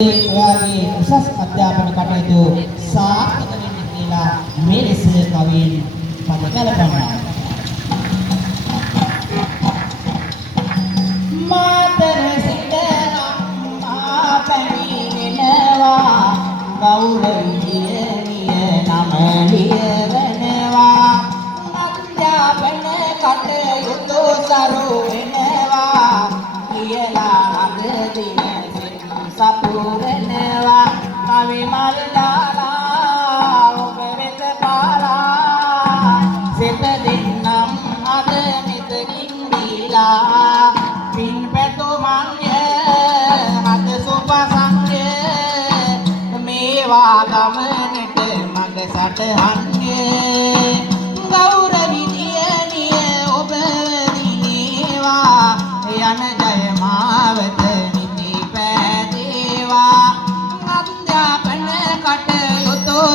ඔයාගේ උසස් අධ්‍යාපන කටයුතු සාර්ථක වෙන්න කියලා මේ ලෙස කවියෙන් පද කලපනවා. මාතර සිට අම්මා පැමිණෙනවා ගෞරවීය නම ලියවනවා අධ්‍යාපන කටයුතු සරු වෙනවා කියලා අද දින සපුරනවා කවි මල් දාලා ඔබ වෙත පාලා සිත දෙන්නම් අද මෙතකින් දීලා පින් පැතුමන්ය මත සුපසංය මේවා ගමනට මග සටහන්ය ගෞරවණීය ඔබ දිනේවා යන ජය මාවත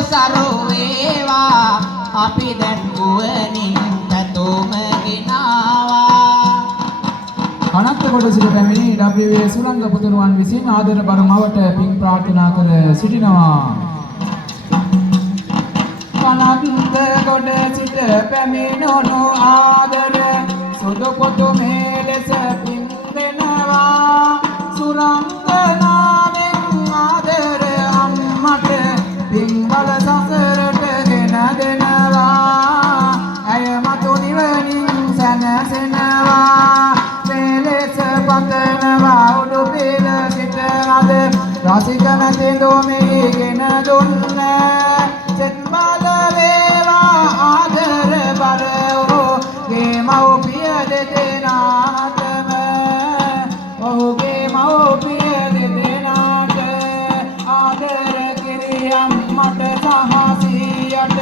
සරු වේවා අපි දැන් ගුවනින් පැතුම ගෙනාවා. අනන්ත කොට සිට පැමිණි WA සුරංග පුතුණුවන් විසින් ආදර බර මවට පින් ප්‍රාර්ථනා කර සිටිනවා. අනන්ත කොට සිට පැමිණුණු ආදර සුදු පුතු මේ ලෙස පින් දෙනවා. සුරංග නාමෙන් ආදර අම්මට පින්බල සසරට ගෙන දෙනවා. ඇය මතු නිවනින් සැනසෙනවා. මෙලෙස පතනවා උඩුපිල සිට අද රසික නැති දොමේ ගෙන දුන්න සෙත් බල වේවා ආදර බර ඔහුගේ මව්පිය දෙදෙනාටම ඔහුගේ මව්පිය දෙදෙනාට ආදර කිරියම් මට සහසියට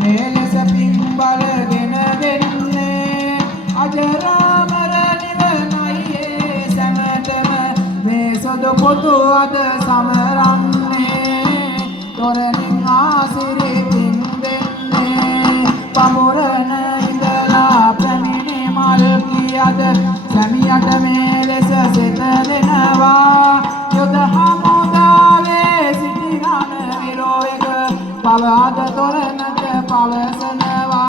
මේ ලෙස පින් බලගෙන දෙන්නේ අජරාමර නිවනයි සැමටම මේ සොදු පුතු අද සමරන්නේ තොරණින් ආසිරි පින් දෙන්නේ පමුරන ඉඳලා පැමිණි මල් කියද සැමියට මේ